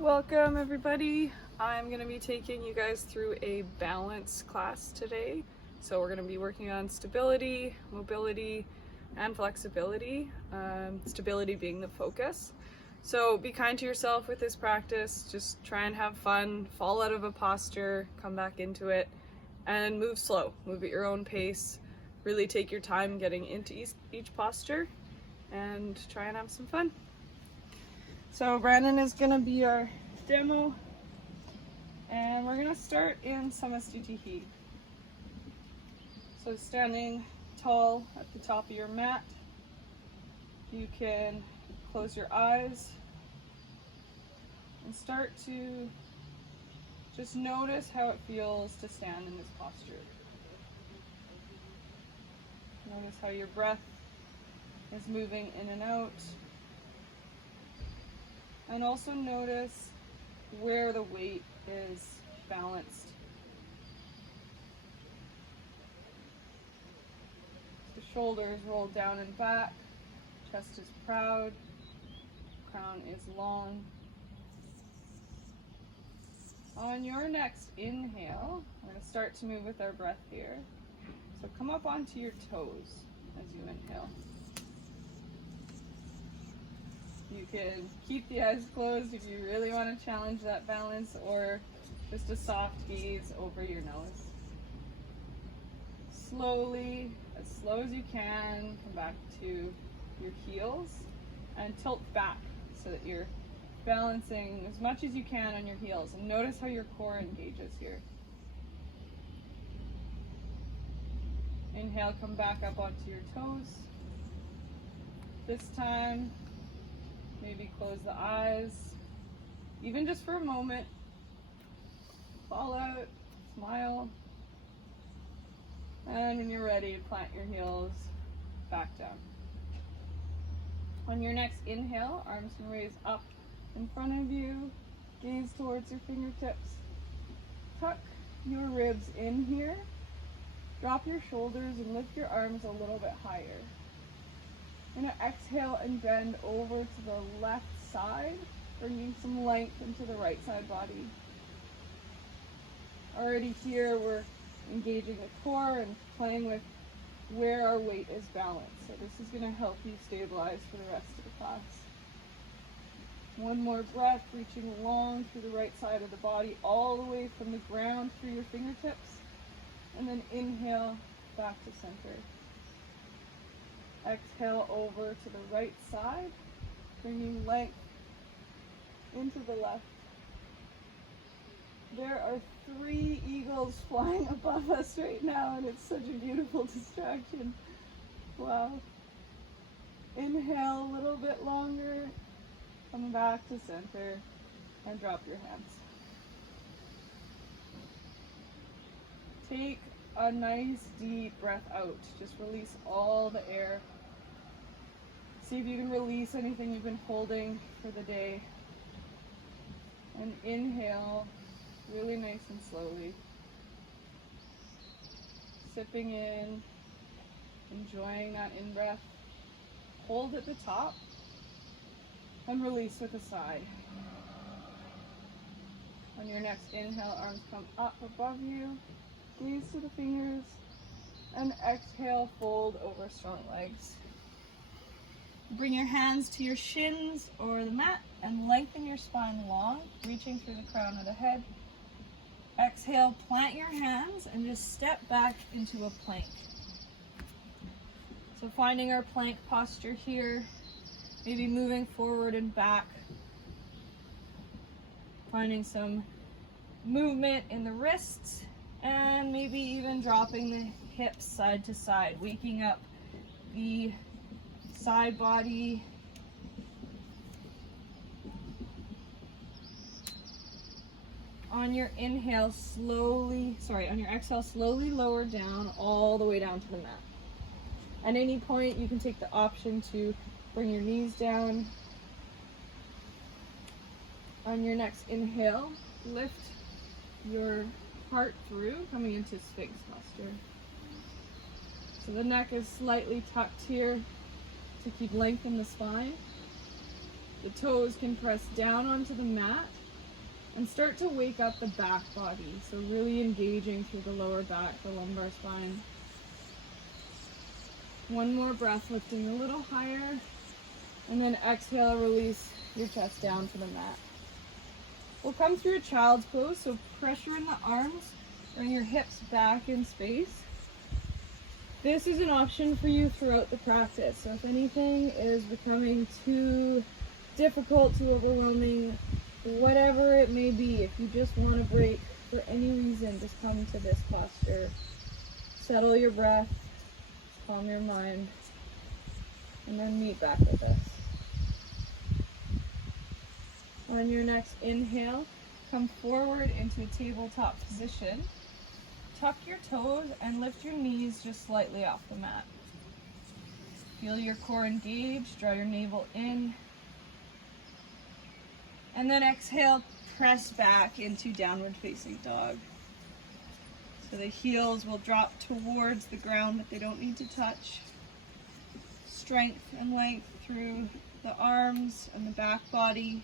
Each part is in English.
Welcome everybody. I'm going to be taking you guys through a balance class today. So we're going to be working on stability, mobility, and flexibility. Stability being the focus. So be kind to yourself with this practice. Just try and have fun, fall out of a posture, come back into it, and move slow. Move at your own pace. Really take your time getting into each posture and try and have some fun. So Brandon is going to be our demo, and we're going to start in Samastitihi. So standing tall at the top of your mat, you can close your eyes and start to just notice how it feels to stand in this posture. Notice how your breath is moving in and out. And also notice where the weight is balanced. The shoulders roll down and back, chest is proud, crown is long. On your next inhale, we're going to start to move with our breath here. So come up onto your toes as you inhale. You can keep the eyes closed if you really want to challenge that balance, or just a soft gaze over your nose. Slowly, as slow as you can, come back to your heels and tilt back so that you're balancing as much as you can on your heels. And notice how your core engages here. Inhale, come back up onto your toes. This time, maybe close the eyes, even just for a moment. Fall out, smile. And when you're ready, plant your heels back down. On your next inhale, arms can raise up in front of you, gaze towards your fingertips. Tuck your ribs in here. Drop your shoulders and lift your arms a little bit higher. I'm going to exhale and bend over to the left side, bringing some length into the right side body. Already here, we're engaging the core and playing with where our weight is balanced. So this is going to help you stabilize for the rest of the class. One more breath, reaching long through the right side of the body, all the way from the ground through your fingertips. And then inhale back to center. Exhale over to the right side, bringing length into the left. There are 3 eagles flying above us right now, and it's such a beautiful distraction. Wow. Inhale a little bit longer, come back to center, and drop your hands. Take a nice deep breath out. Just release all the air. See if you can release anything you've been holding for the day. And inhale really nice and slowly. Sipping in, enjoying that in-breath. Hold at the top and release with a sigh. On your next inhale, arms come up above you. Gaze to the fingers, and exhale, fold over strong legs. Bring your hands to your shins or the mat and lengthen your spine long, reaching through the crown of the head. Exhale, plant your hands and just step back into a plank. So finding our plank posture here, maybe moving forward and back. Finding some movement in the wrists, and maybe even dropping the hips side to side, waking up the side body. On your exhale, slowly lower down all the way down to the mat. At any point, you can take the option to bring your knees down. On your next inhale, lift your heart through, coming into Sphinx posture. So the neck is slightly tucked here to keep length in the spine. The toes can press down onto the mat, And start to wake up the back body. So really engaging through the lower back, the lumbar spine. One more breath, lifting a little higher. And then exhale, release your chest down to the mat. We'll come through a child's pose, so pressure in the arms, bring your hips back in space. This is an option for you throughout the practice. So if anything is becoming too difficult, too overwhelming, whatever it may be, if you just want to break for any reason, just come to this posture. Settle your breath, calm your mind, and then meet back with us. On your next inhale, come forward into a tabletop position. Tuck your toes and lift your knees just slightly off the mat. Feel your core engage, draw your navel in. And then exhale, press back into downward facing dog. So the heels will drop towards the ground, but they don't need to touch. Strength and length through the arms and the back body,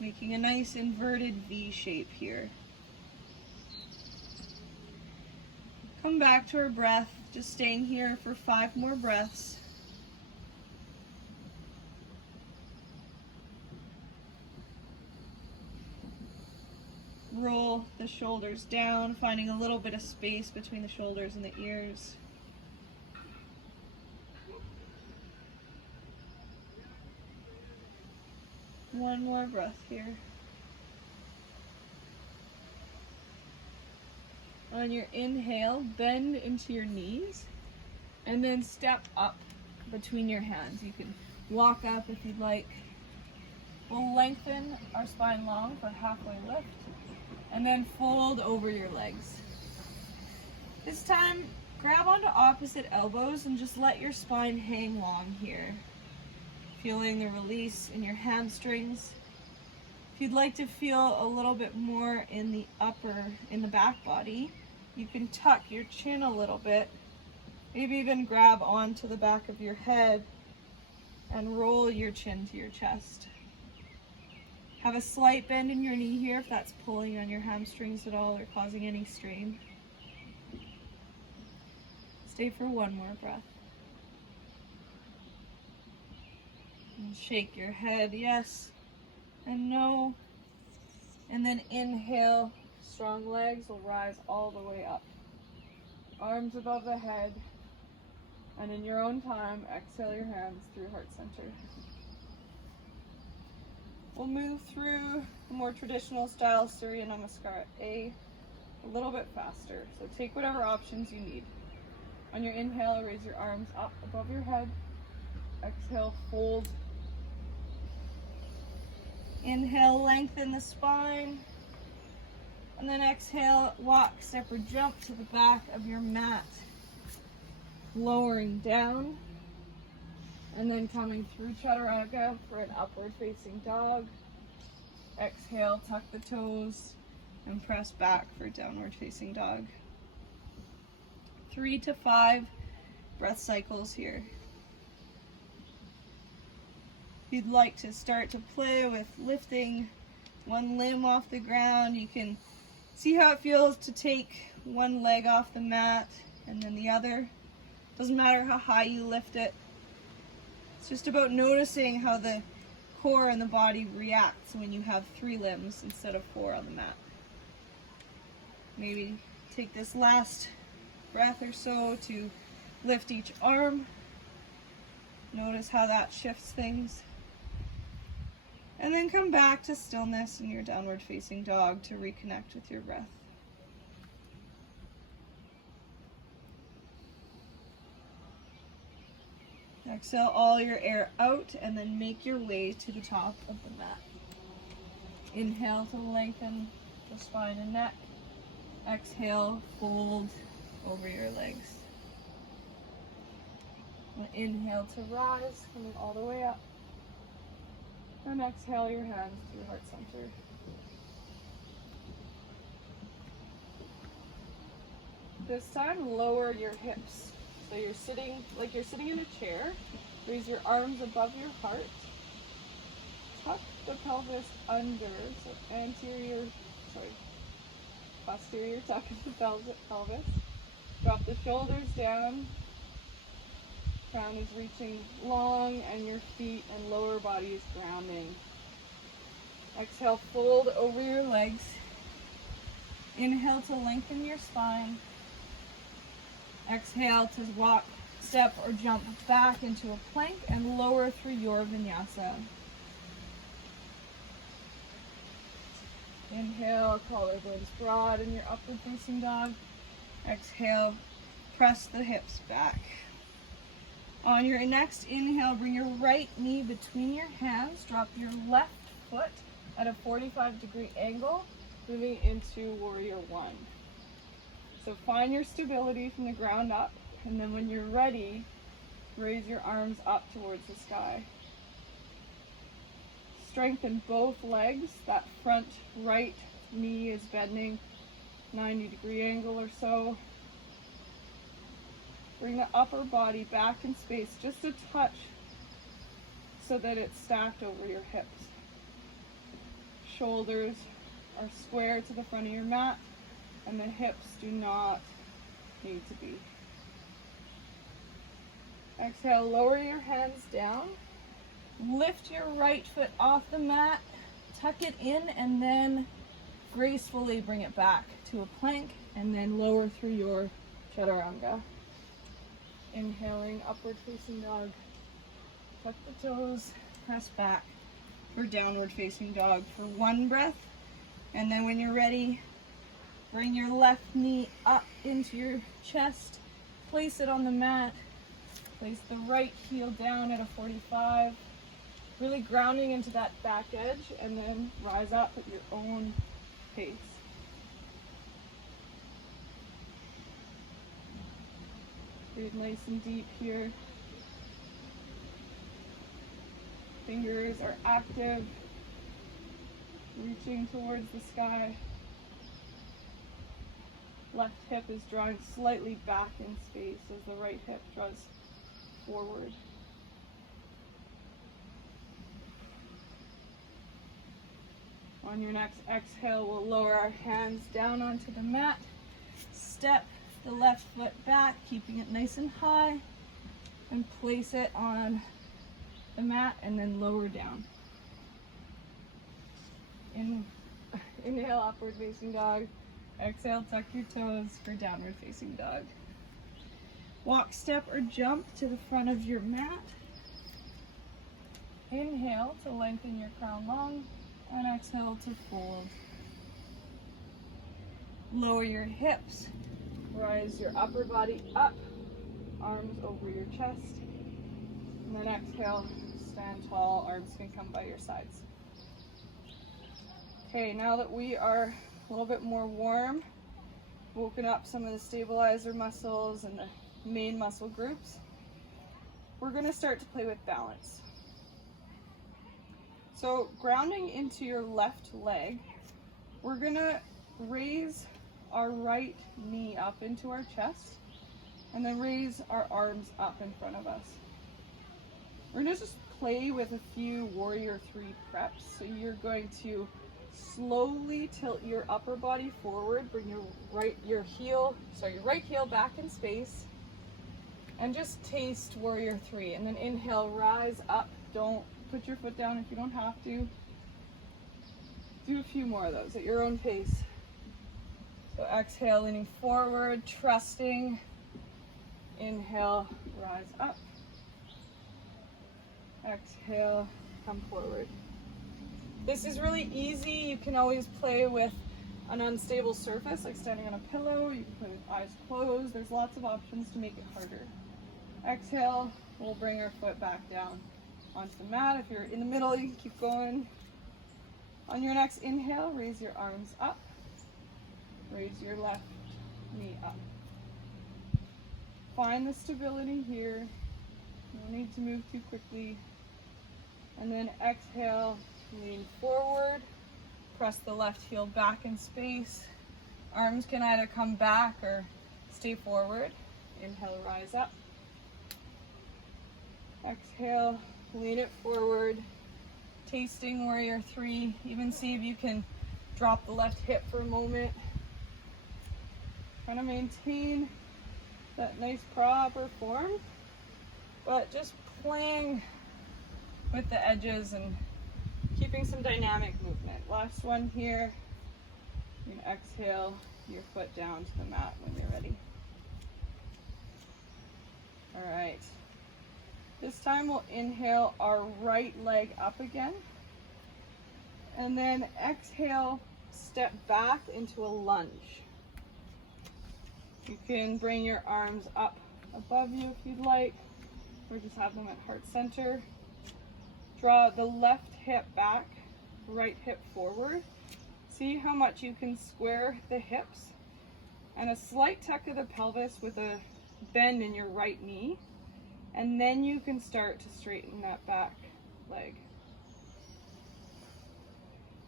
making a nice inverted V shape here. Come back to our breath, just staying here for 5 more breaths. Roll the shoulders down, finding a little bit of space between the shoulders and the ears. One more breath here. On your inhale, bend into your knees and then step up between your hands. You can walk up if you'd like. We'll lengthen our spine long for halfway lift and then fold over your legs. This time, grab onto opposite elbows and just let your spine hang long here. Feeling the release in your hamstrings. If you'd like to feel a little bit more in the back body, you can tuck your chin a little bit, maybe even grab onto the back of your head and roll your chin to your chest. Have a slight bend in your knee here if that's pulling on your hamstrings at all or causing any strain. Stay for one more breath. And shake your head, yes and no. And then inhale, strong legs will rise all the way up. Arms above the head. And in your own time, exhale your hands through heart center. We'll move through the more traditional style Surya Namaskar A little bit faster. So take whatever options you need. On your inhale, raise your arms up above your head. Exhale, fold. Inhale, lengthen the spine. And then exhale, walk, step or jump to the back of your mat. Lowering down. And then coming through Chaturanga for an upward facing dog. Exhale, tuck the toes and press back for downward facing dog. 3 to 5 breath cycles here. If you'd like to start to play with lifting one limb off the ground, you can see how it feels to take one leg off the mat and then the other. Doesn't matter how high you lift it. It's just about noticing how the core and the body reacts when you have 3 limbs instead of 4 on the mat. Maybe take this last breath or so to lift each arm. Notice how that shifts things. And then come back to stillness in your downward facing dog to reconnect with your breath. Exhale all your air out and then make your way to the top of the mat. Inhale to lengthen the spine and neck. Exhale, fold over your legs. And inhale to rise, coming all the way up. And exhale your hands to your heart center. This time, lower your hips. So you're sitting like you're sitting in a chair. Raise your arms above your heart. Tuck the pelvis under, so posterior tuck of the pelvis. Drop the shoulders down. Crown is reaching long and your feet and lower body is grounding. Exhale, fold over your legs. Inhale to lengthen your spine. Exhale to walk, step, or jump back into a plank and lower through your vinyasa. Inhale, collarbones broad in your upward facing dog. Exhale, press the hips back. On your next inhale, bring your right knee between your hands. Drop your left foot at a 45-degree angle, moving into warrior one. So find your stability from the ground up, and then when you're ready, raise your arms up towards the sky. Strengthen both legs. That front right knee is bending 90-degree angle or so. Bring the upper body back in space just a touch so that it's stacked over your hips. Shoulders are square to the front of your mat, and the hips do not need to be. Exhale, lower your hands down. Lift your right foot off the mat, tuck it in, and then gracefully bring it back to a plank, and then lower through your chaturanga. Inhaling, upward facing dog. Tuck the toes, press back for downward facing dog for one breath. And then when you're ready, bring your left knee up into your chest, place it on the mat, place the right heel down at a 45, really grounding into that back edge, and then rise up at your own pace. Breathe nice and deep here. Fingers are active, reaching towards the sky. Left hip is drawing slightly back in space as the right hip draws forward. On your next exhale, we'll lower our hands down onto the mat. Step the left foot back, keeping it nice and high, and place it on the mat and then lower down. Inhale, upward facing dog. Exhale, tuck your toes for downward facing dog. Walk, step, or jump to the front of your mat. Inhale to lengthen your crown long, and exhale to fold. Lower your hips. Rise your upper body up, arms over your chest. And then exhale, stand tall, arms can come by your sides. Okay, now that we are a little bit more warm, woken up some of the stabilizer muscles and the main muscle groups, we're going to start to play with balance. So grounding into your left leg, we're going to raise our right knee up into our chest and then raise our arms up in front of us. We're going to just play with a few warrior three preps. So you're going to slowly tilt your upper body forward, bring your right heel back in space, and just taste warrior three. And then inhale, rise up. Don't put your foot down if you don't have to. Do a few more of those at your own pace. So exhale, leaning forward, trusting. Inhale, rise up. Exhale, come forward. This is really easy. You can always play with an unstable surface, like standing on a pillow. You can play with eyes closed. There's lots of options to make it harder. Exhale, we'll bring our foot back down onto the mat. If you're in the middle, you can keep going. On your next inhale, raise your arms up. Raise your left knee up. Find the stability here. No need to move too quickly. And then exhale, lean forward. Press the left heel back in space. Arms can either come back or stay forward. Inhale, rise up. Exhale, lean it forward. tasting warrior 3. Even see if you can drop the left hip for a moment. Trying to maintain that nice proper form, but just playing with the edges and keeping some dynamic movement. Last one here. You can exhale your foot down to the mat when you're ready. All right. This time we'll inhale our right leg up again. And then exhale, step back into a lunge. You can bring your arms up above you if you'd like, or just have them at heart center. Draw the left hip back, right hip forward. See how much you can square the hips, and a slight tuck of the pelvis with a bend in your right knee. And then you can start to straighten that back leg.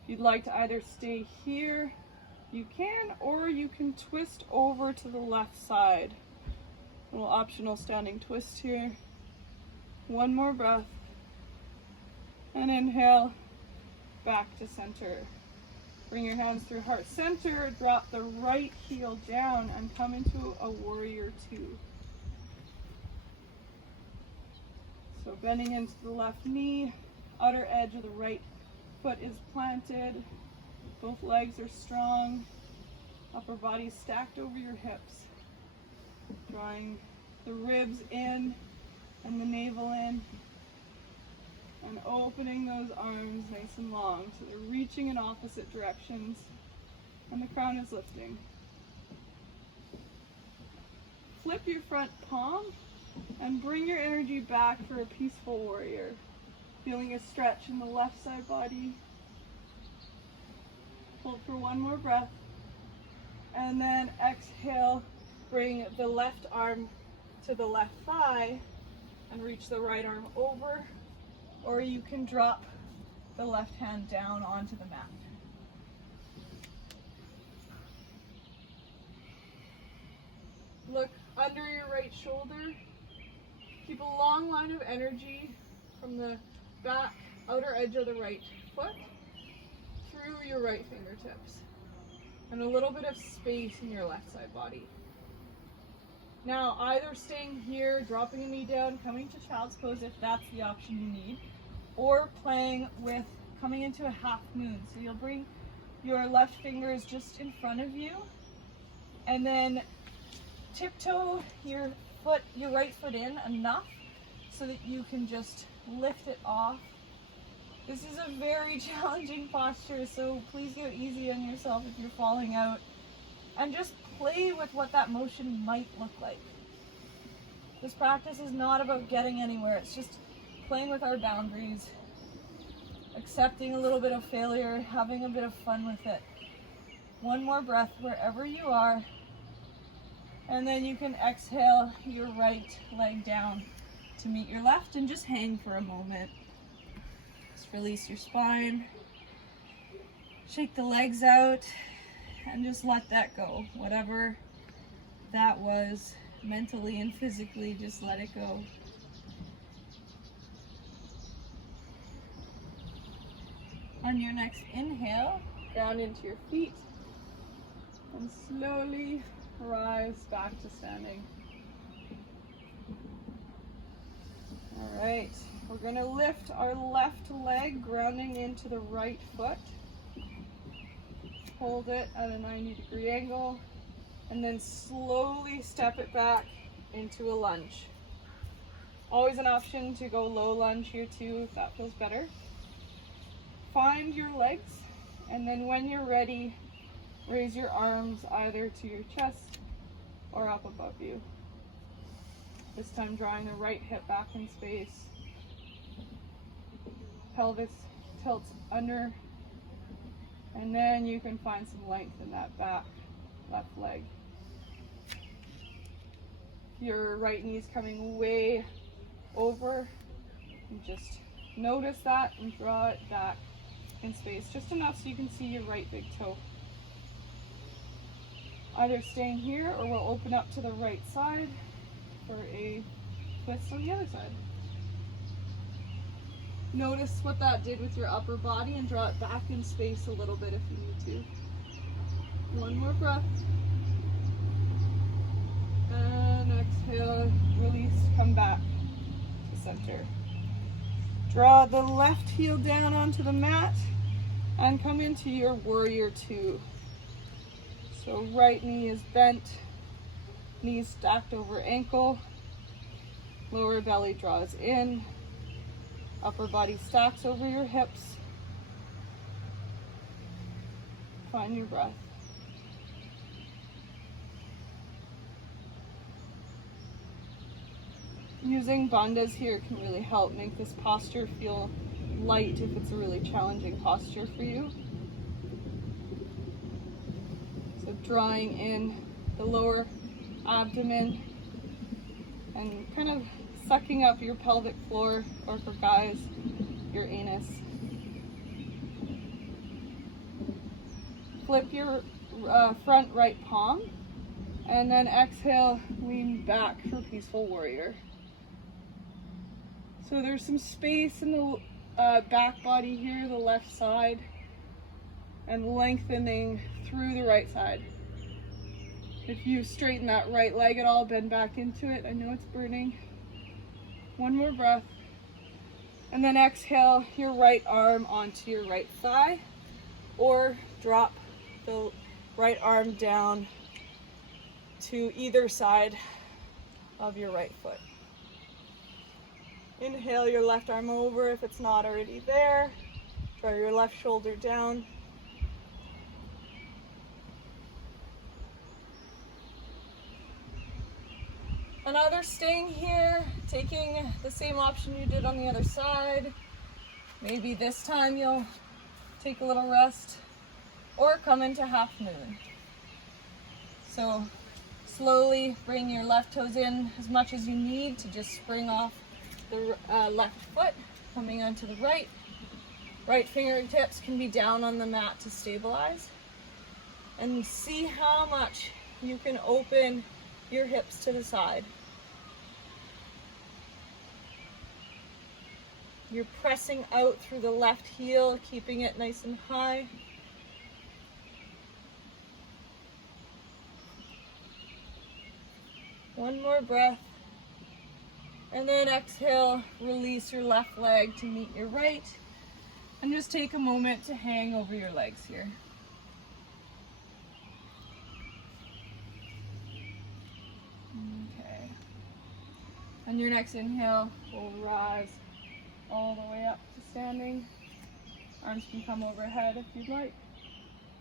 If you'd like to either stay here, you can, or you can twist over to the left side. A little optional standing twist here. One more breath. And inhale, back to center. Bring your hands through heart center, drop the right heel down, and come into a warrior 2. So bending into the left knee, outer edge of the right foot is planted. Both legs are strong. Upper body stacked over your hips. Drawing the ribs in and the navel in. And opening those arms nice and long so they're reaching in opposite directions. And the crown is lifting. Flip your front palm and bring your energy back for a peaceful warrior. Feeling a stretch in the left side body. Hold for one more breath. And then exhale, bring the left arm to the left thigh and reach the right arm over, or you can drop the left hand down onto the mat. Look under your right shoulder. Keep a long line of energy from the back outer edge of the right foot through your right fingertips, and a little bit of space in your left side body. Now either staying here, dropping a knee down, coming to child's pose if that's the option you need, or playing with coming into a half moon. So you'll bring your left fingers just in front of you, and then tiptoe your right foot in enough so that you can just lift it off. This is a very challenging posture, so please go easy on yourself if you're falling out. And just play with what that motion might look like. This practice is not about getting anywhere, it's just playing with our boundaries, accepting a little bit of failure, having a bit of fun with it. One more breath wherever you are, and then you can exhale your right leg down to meet your left and just hang for a moment. Just release your spine, shake the legs out, and just let that go. Whatever that was, mentally and physically, just let it go. On your next inhale, ground into your feet and slowly rise back to standing. All right, we're going to lift our left leg, grounding into the right foot. Hold it at a 90-degree angle, and then slowly step it back into a lunge. Always an option to go low lunge here too, if that feels better. Find your legs, and then when you're ready, raise your arms either to your chest or up above you. This time drawing the right hip back in space. Pelvis tilts under, and then you can find some length in that back left leg. Your right knee's coming way over, and just notice that and draw it back in space, just enough so you can see your right big toe. Either staying here, or we'll open up to the right side for a twist on the other side. Notice what that did with your upper body and draw it back in space a little bit if you need to. One more breath. And exhale, release, come back to center. Draw the left heel down onto the mat and come into your warrior two. So right knee is bent, knees stacked over ankle, lower belly draws in, upper body stacks over your hips. Find your breath. Using bandhas here can really help make this posture feel light if it's a really challenging posture for you. So drawing in the lower abdomen and kind of sucking up your pelvic floor, or for guys, your anus. Flip your front right palm and then exhale, lean back for peaceful warrior. So there's some space in the back body here, the left side, and lengthening through the right side. If you straighten that right leg at all, bend back into it. I know it's burning. One more breath. And then exhale your right arm onto your right thigh, or drop the right arm down to either side of your right foot. Inhale your left arm over if it's not already there. Draw your left shoulder down. And either staying here, taking the same option you did on the other side. Maybe this time you'll take a little rest, or come into half moon. So slowly bring your left toes in as much as you need to just spring off the left foot, coming onto the right. Right fingertips can be down on the mat to stabilize. And see how much you can open your hips to the side. You're pressing out through the left heel, keeping it nice and high. One more breath. And then exhale, release your left leg to meet your right. And just take a moment to hang over your legs here. Okay. On your next inhale, we'll rise all the way up to standing. Arms can come overhead if you'd like.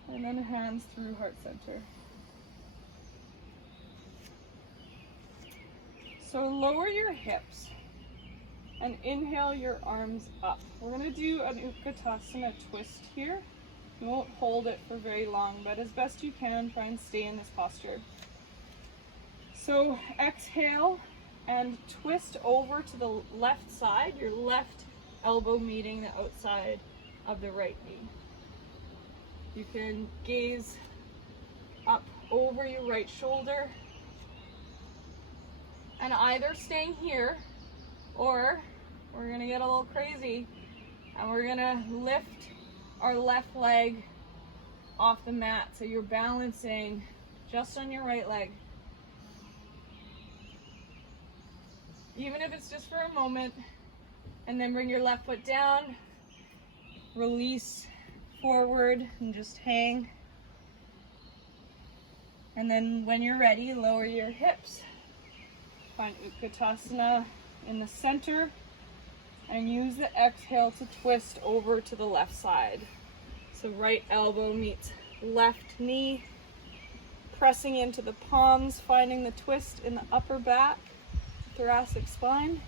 And then hands through heart center. So lower your hips and inhale your arms up. We're going to do an Utkatasana twist here. You won't hold it for very long, but as best you can, try and stay in this posture. So exhale and twist over to the left side, your left elbow meeting the outside of the right knee. You can gaze up over your right shoulder, and either staying here, or we're gonna get a little crazy and we're gonna lift our left leg off the mat. So you're balancing just on your right leg. Even if it's just for a moment, and then bring your left foot down, release forward and just hang. And then when you're ready, lower your hips. Find Utkatasana in the center and use the exhale to twist over to the left side. So right elbow meets left knee, pressing into the palms, finding the twist in the upper back, thoracic spine.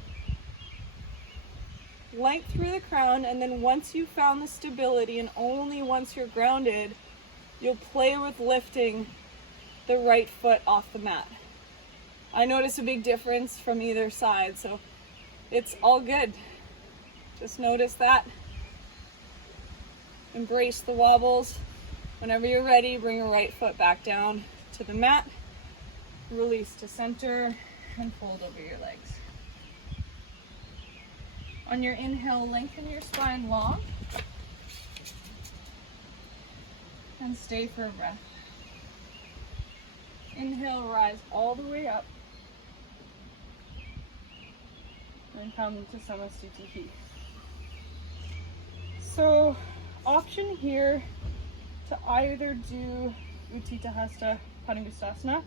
Length through the crown, and then once you've found the stability, and only once you're grounded, you'll play with lifting the right foot off the mat. I notice a big difference from either side, so it's all good. Just notice that. Embrace the wobbles. Whenever you're ready, bring your right foot back down to the mat. Release to center and fold over your legs. On your inhale, lengthen your spine long. And stay for a breath. Inhale, rise all the way up. And come to Samasthiti. So, option here to either do Utthita Hasta Panicusthasana,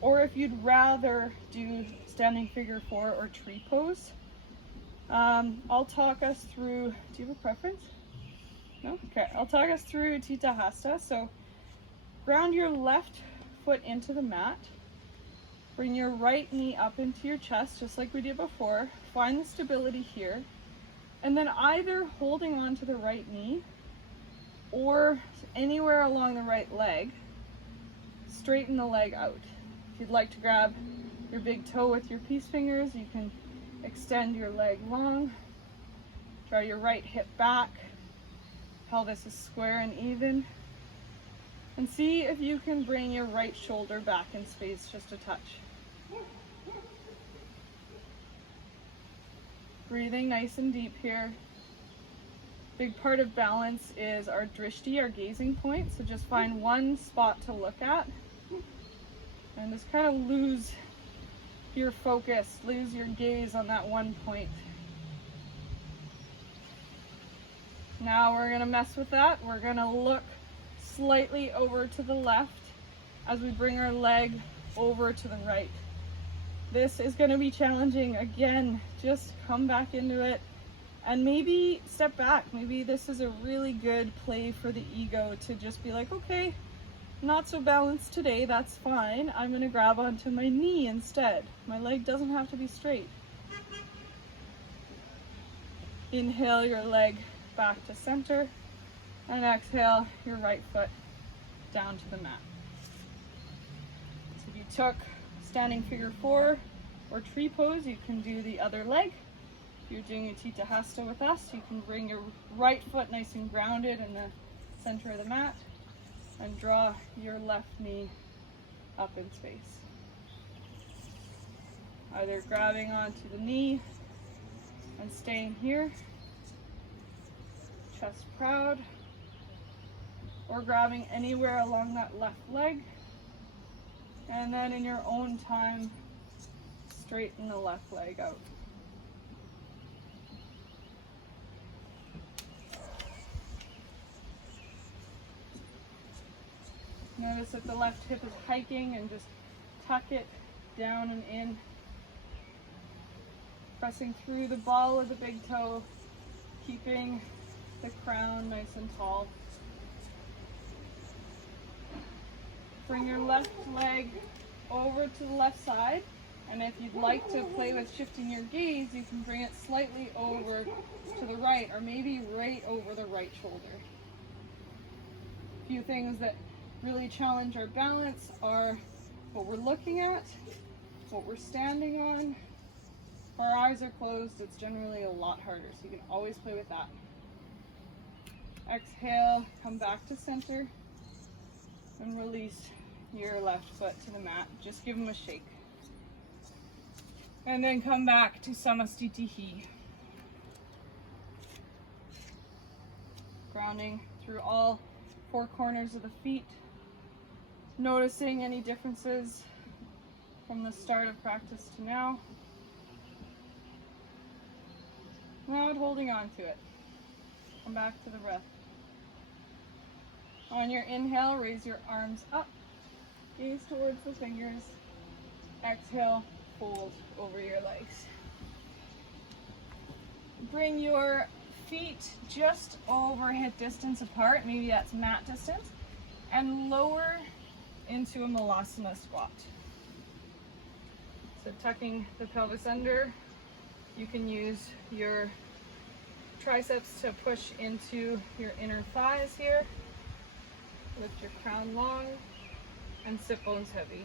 or if you'd rather do standing figure 4 or tree pose. I'll talk us through, do you have a preference? No? Okay, I'll talk us through Utthita Hasta. So ground your left foot into the mat. Bring your right knee up into your chest, just like we did before. Find the stability here. And then either holding on to the right knee or anywhere along the right leg, straighten the leg out. If you'd like to grab your big toe with your peace fingers, you can extend your leg long. Draw your right hip back. Pelvis is square and even. And see if you can bring your right shoulder back in space just a touch. Breathing nice and deep here. Big part of balance is our drishti, our gazing point. So just find one spot to look at and just kind of lose your focus, lose your gaze on that one point. Now we're gonna mess with that. We're gonna look slightly over to the left as we bring our leg over to the right. This is gonna be challenging. Again, just come back into it and maybe step back. Maybe this is a really good play for the ego to just be like, okay, not so balanced today, that's fine. I'm gonna grab onto my knee instead. My leg doesn't have to be straight. Inhale your leg back to center and exhale your right foot down to the mat. So if you took standing figure 4 or tree pose, you can do the other leg. If you're doing Utthita Hasta with us, you can bring your right foot nice and grounded in the center of the mat and draw your left knee up in space. Either grabbing onto the knee and staying here, chest proud, or grabbing anywhere along that left leg, and then in your own time, straighten the left leg out. Notice that the left hip is hiking and just tuck it down and in. Pressing through the ball of the big toe, keeping the crown nice and tall. Bring your left leg over to the left side, and if you'd like to play with shifting your gaze, you can bring it slightly over to the right, or maybe right over the right shoulder. A few things that really challenge our balance are what we're looking at, what we're standing on. If our eyes are closed, it's generally a lot harder, so you can always play with that. Exhale, come back to center, and release your left foot to the mat. Just give them a shake. And then come back to Samasthiti. Grounding through all 4 corners of the feet. Noticing any differences from the start of practice to now. Not holding on to it. Come back to the breath. On your inhale, raise your arms up. Gaze towards the fingers. Exhale, fold over your legs. Bring your feet just over hip distance apart. Maybe that's mat distance. And lower into a malasana squat. So tucking the pelvis under, you can use your triceps to push into your inner thighs here. Lift your crown long and sit bones heavy.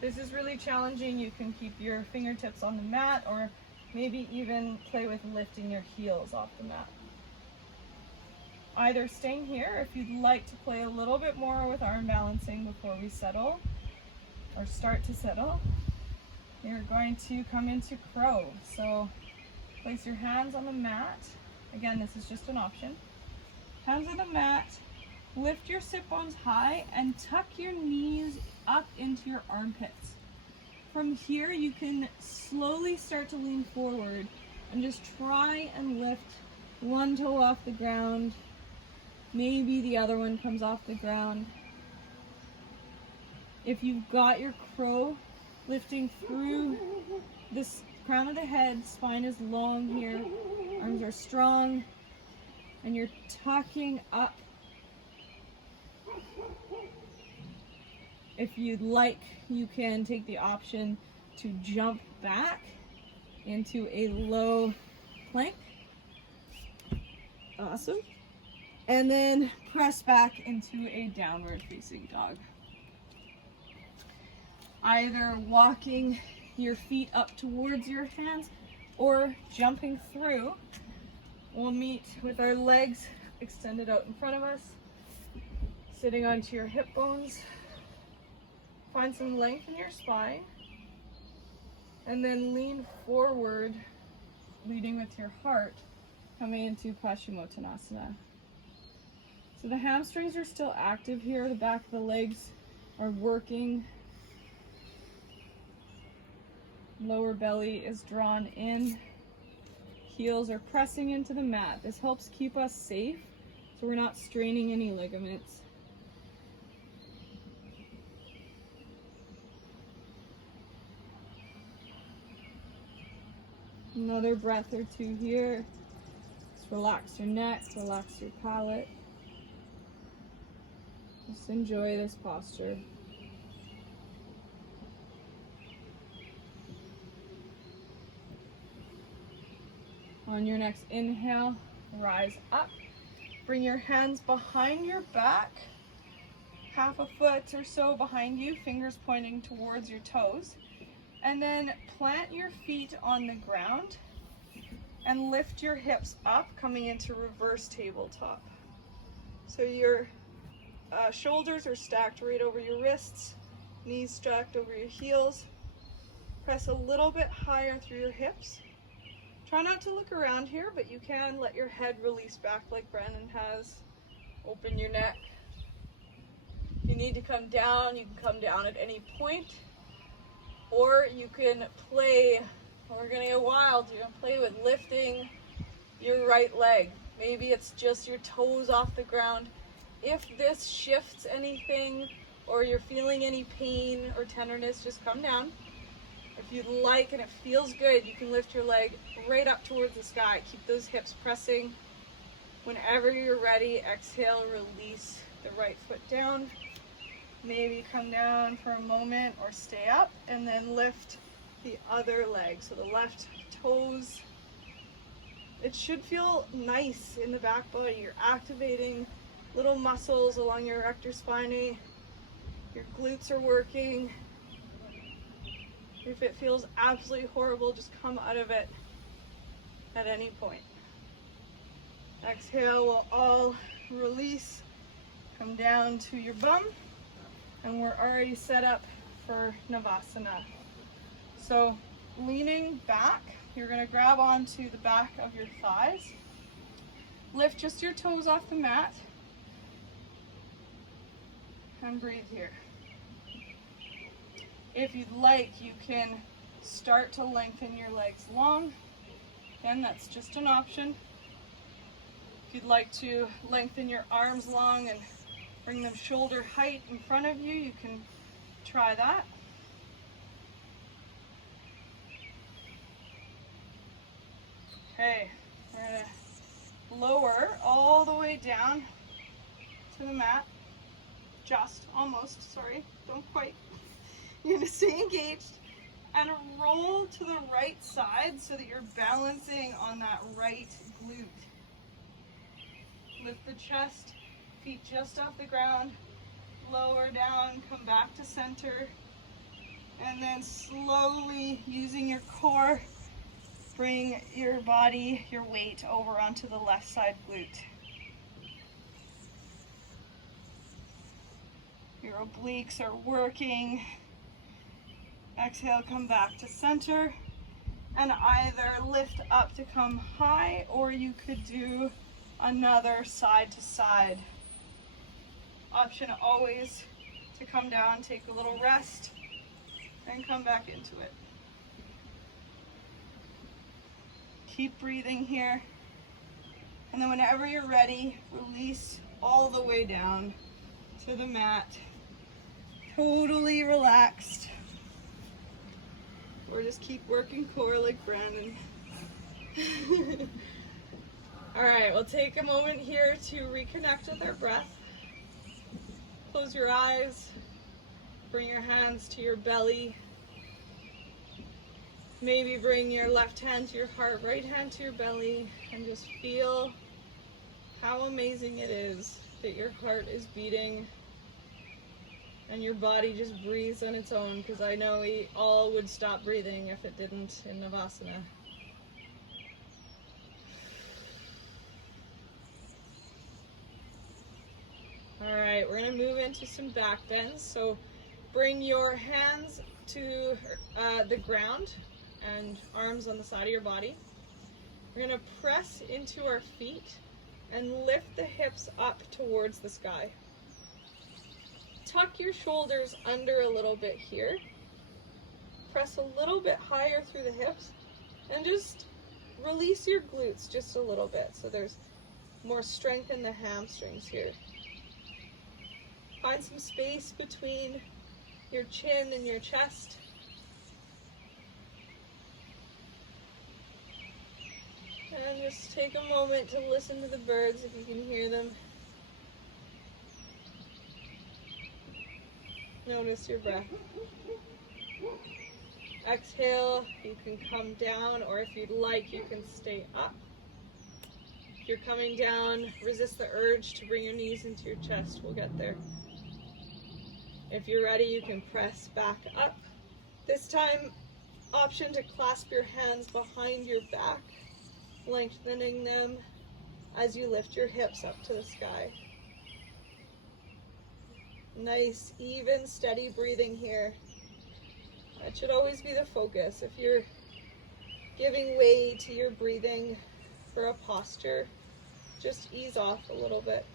This is really challenging. You can keep your fingertips on the mat or maybe even play with lifting your heels off the mat. Either staying here if you'd like to play a little bit more with arm balancing before we settle or start to settle. You're going to come into crow. So Place your hands on the mat. Again, this is just an option. Hands on the mat. Lift your sit bones high and tuck your knees up into your armpits. From here, you can slowly start to lean forward and just try and lift one toe off the ground. Maybe the other one comes off the ground. If you've got your crow, lifting through this crown of the head, spine is long here, arms are strong, and you're tucking up. If you'd like, you can take the option to jump back into a low plank. Awesome. And then press back into a downward facing dog. Either walking your feet up towards your hands or jumping through. We'll meet with our legs extended out in front of us, sitting onto your hip bones. Find some length in your spine, and then lean forward, leading with your heart, coming into Paschimottanasana. So the hamstrings are still active here, the back of the legs are working. Lower belly is drawn in. Heels are pressing into the mat. This helps keep us safe, so we're not straining any ligaments. Another breath or two here. Just relax your neck, relax your palate. Just enjoy this posture. On your next inhale, rise up. Bring your hands behind your back, half a foot or so behind you, fingers pointing towards your toes. And then plant your feet on the ground and lift your hips up, coming into reverse tabletop. So your shoulders are stacked right over your wrists, knees stacked over your heels. Press a little bit higher through your hips. Try not to look around here, but you can let your head release back like Brandon has. Open your neck. If you need to come down, you can come down at any point. Or you can play, we're gonna get wild, you can play with lifting your right leg. Maybe it's just your toes off the ground. If this shifts anything or you're feeling any pain or tenderness, just come down. If you'd like and it feels good, you can lift your leg right up towards the sky. Keep those hips pressing. Whenever you're ready, exhale, release the right foot down. Maybe come down for a moment or stay up, and then lift the other leg. So the left toes. It should feel nice in the back body. You're activating little muscles along your erector spinae. Your glutes are working. If it feels absolutely horrible, just come out of it at any point. Exhale, we'll all release. Come down to your bum. And we're already set up for Navasana. So leaning back, you're going to grab onto the back of your thighs. Lift just your toes off the mat. And breathe here. If you'd like, you can start to lengthen your legs long. Again, that's just an option. If you'd like to lengthen your arms long and bring them shoulder height in front of you, you can try that. Okay, we're gonna lower all the way down to the mat. Just, almost, sorry, don't quite. You're gonna stay engaged and roll to the right side so that you're balancing on that right glute. Lift the chest. Feet just off the ground, lower down, come back to center, and then slowly using your core, bring your body, your weight over onto the left side glute. Your obliques are working. Exhale, come back to center, and either lift up to come high, or you could do another side to side. Option always to come down, take a little rest, and come back into it. Keep breathing here. And then whenever you're ready, release all the way down to the mat. Totally relaxed. Or just keep working core like Brandon. All right, we'll take a moment here to reconnect with our breath. Close your eyes. Bring your hands to your belly. Maybe bring your left hand to your heart, right hand to your belly, and just feel how amazing it is that your heart is beating and your body just breathes on its own, because I know we all would stop breathing if it didn't in Navasana. All right, we're going to move into some back bends. So bring your hands to the ground and arms on the side of your body. We're going to press into our feet and lift the hips up towards the sky. Tuck your shoulders under a little bit here. Press a little bit higher through the hips and just release your glutes just a little bit so there's more strength in the hamstrings here. Find some space between your chin and your chest. And just take a moment to listen to the birds if you can hear them. Notice your breath. Exhale, you can come down, or if you'd like, you can stay up. If you're coming down, resist the urge to bring your knees into your chest. We'll get there. If you're ready, you can press back up. This time, option to clasp your hands behind your back, lengthening them as you lift your hips up to the sky. Nice, even, steady breathing here. That should always be the focus. If you're giving way to your breathing for a posture, just ease off a little bit.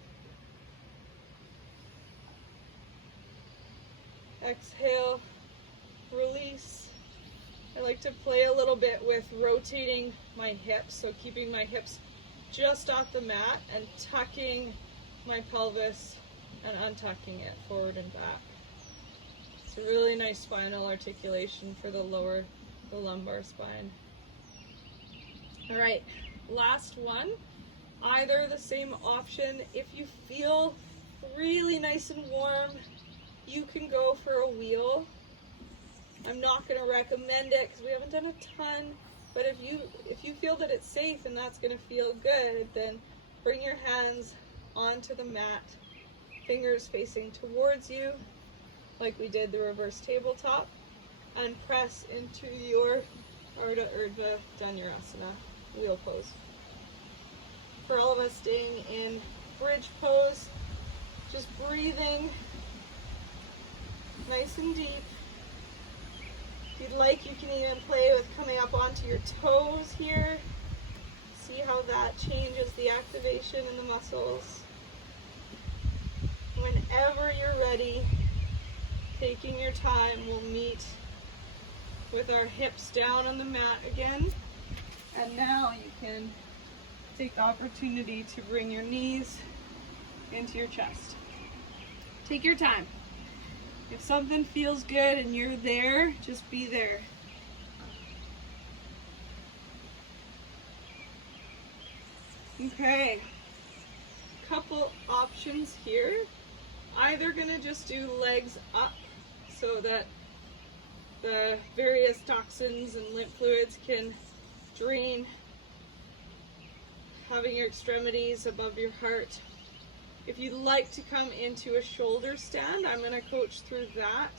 Exhale, release. I like to play a little bit with rotating my hips, so keeping my hips just off the mat and tucking my pelvis and untucking it forward and back. It's a really nice spinal articulation for the lumbar spine. All right, last one. Either the same option. If you feel really nice and warm, you can go for a wheel. I'm not going to recommend it because we haven't done a ton, but if you feel that it's safe and that's going to feel good, then bring your hands onto the mat, fingers facing towards you, like we did the reverse tabletop, and press into your Ardha Urdhva Dhanurasana wheel pose. For all of us staying in bridge pose, just breathing nice and deep. If you'd like, you can even play with coming up onto your toes here. See how that changes the activation in the muscles. Whenever you're ready, taking your time, we'll meet with our hips down on the mat again. And now you can take the opportunity to bring your knees into your chest. Take your time. If something feels good and you're there, just be there. Okay, couple options here. Either gonna just do legs up so that the various toxins and lymph fluids can drain, having your extremities above your heart. If you'd like to come into a shoulder stand, I'm going to coach through that.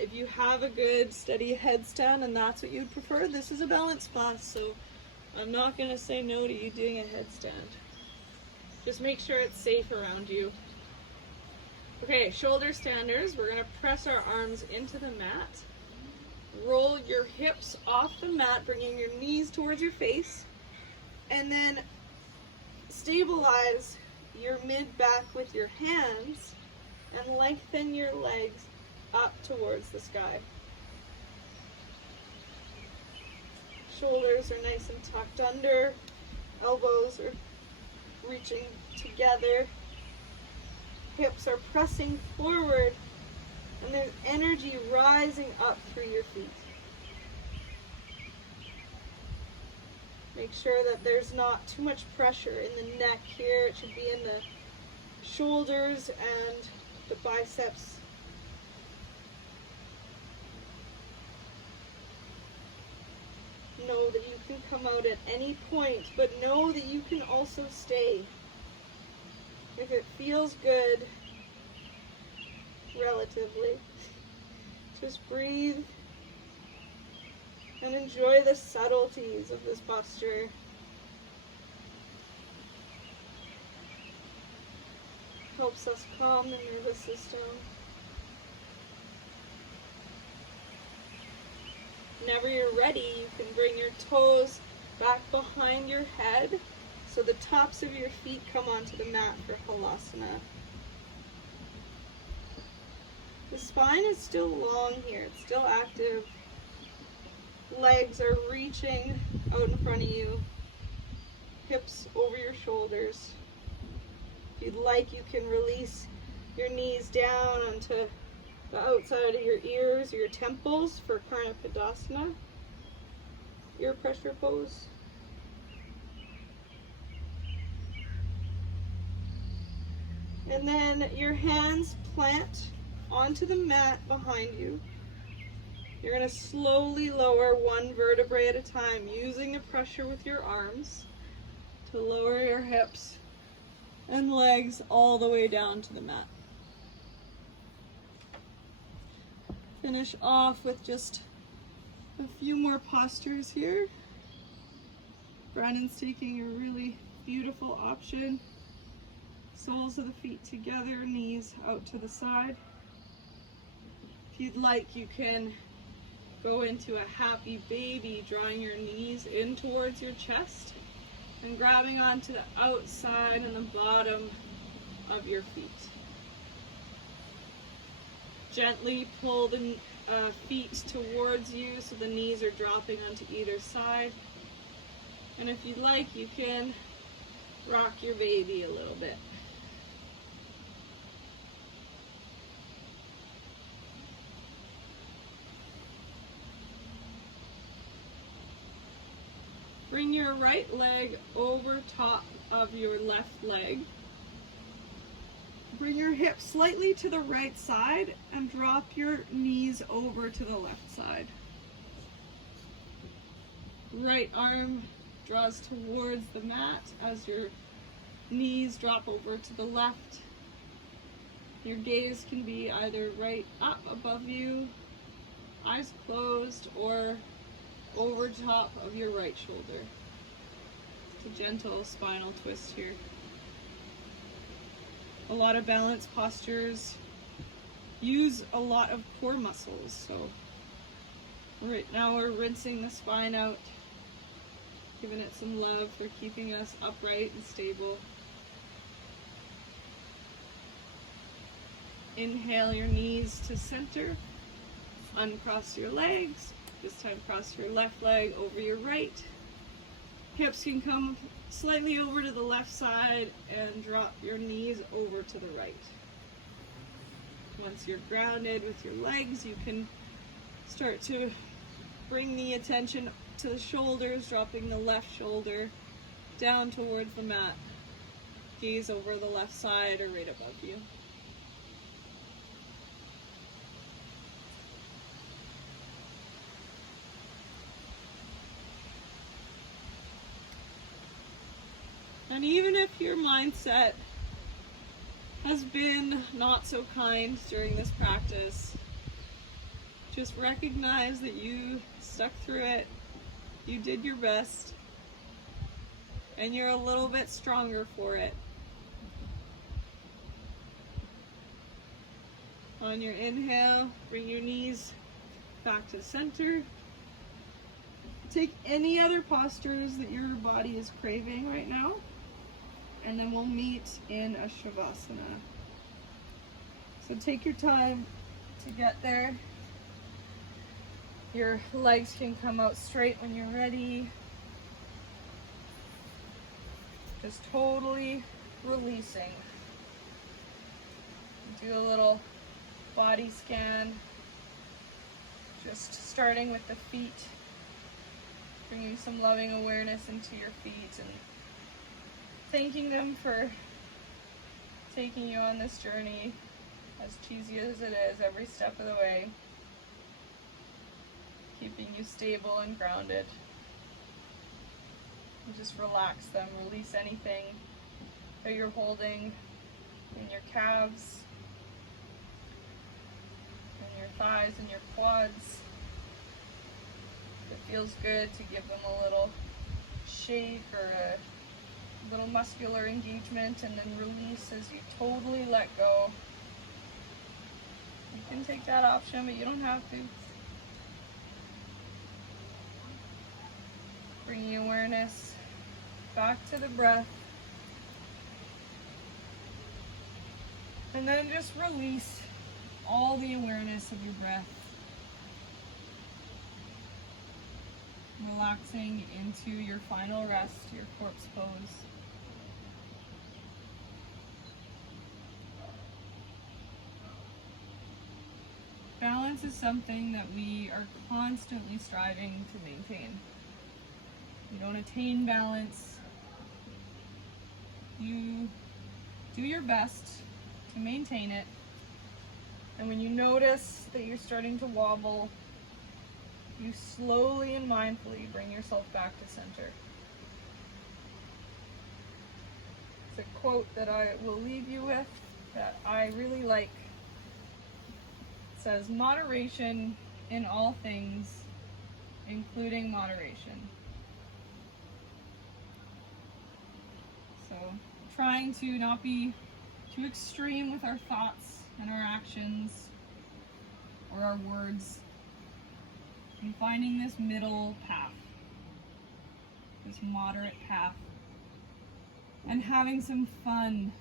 If you have a good steady headstand and that's what you'd prefer, this is a balance class, so I'm not going to say no to you doing a headstand. Just make sure it's safe around you. Okay, shoulder standers. We're going to press our arms into the mat. roll your hips off the mat, bringing your knees towards your face, and then stabilize your mid-back with your hands and lengthen your legs up towards the sky. Shoulders are nice and tucked under, elbows are reaching together, hips are pressing forward, and there's energy rising up through your feet. Make sure that there's not too much pressure in the neck here. It should be in the shoulders and the biceps. Know that you can come out at any point, but know that you can also stay. If it feels good, relatively, just breathe and enjoy the subtleties of this posture. Helps us calm the nervous system. Whenever you're ready, you can bring your toes back behind your head so the tops of your feet come onto the mat for Halasana. The spine is still long here, it's still active. Legs are reaching out in front of you, hips over your shoulders. If you'd like, you can release your knees down onto the outside of your ears or your temples for Karna Padasana, ear pressure pose. And then your hands plant onto the mat behind you. You're going to slowly lower one vertebrae at a time, using the pressure with your arms to lower your hips and legs all the way down to the mat. Finish off with just a few more postures here. Brandon's taking a really beautiful option. Soles of the feet together, knees out to the side. If you'd like, you can go into a happy baby, drawing your knees in towards your chest and grabbing onto the outside and the bottom of your feet. Gently pull the feet towards you so the knees are dropping onto either side. And if you'd like, you can rock your baby a little bit. Bring your right leg over top of your left leg. Bring your hips slightly to the right side and drop your knees over to the left side. Right arm draws towards the mat as your knees drop over to the left. Your gaze can be either right up above you, eyes closed, or over top of your right shoulder. It's a gentle spinal twist here. A lot of balance postures use a lot of core muscles, so right now we're rinsing the spine out, giving it some love for keeping us upright and stable. Inhale your knees to center, uncross your legs. This time cross your left leg over your right. Hips can come slightly over to the left side and drop your knees over to the right. Once you're grounded with your legs, you can start to bring the attention to the shoulders, dropping the left shoulder down towards the mat. Gaze over the left side or right above you. And even if your mindset has been not so kind during this practice, just recognize that you stuck through it, you did your best, and you're a little bit stronger for it. On your inhale, bring your knees back to center. Take any other postures that your body is craving right now, and then we'll meet in a shavasana. So take your time to get there. Your legs can come out straight when you're ready. Just totally releasing. Do a little body scan. Just starting with the feet. Bringing some loving awareness into your feet and thanking them for taking you on this journey, as cheesy as it is, every step of the way. Keeping you stable and grounded. And just relax them, release anything that you're holding in your calves, and your thighs and your quads. It feels good to give them a little shake or a little muscular engagement, and then release as you totally let go. You can take that option, but you don't have to. Bringing awareness back to the breath. And then just release all the awareness of your breath. Relaxing into your final rest, your corpse pose. Balance is something that we are constantly striving to maintain. You don't attain balance. You do your best to maintain it. And when you notice that you're starting to wobble, you slowly and mindfully bring yourself back to center. It's a quote that I will leave you with that I really like. It says, "Moderation in all things, including moderation." So, trying to not be too extreme with our thoughts and our actions or our words, and finding this middle path, this moderate path, and having some fun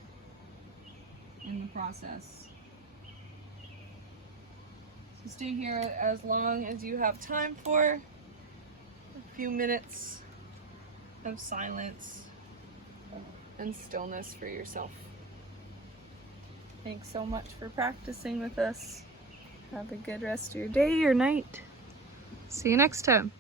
in the process. So stay here as long as you have time for, a few minutes of silence and stillness for yourself. Thanks so much for practicing with us. Have a good rest of your day or night. See you next time.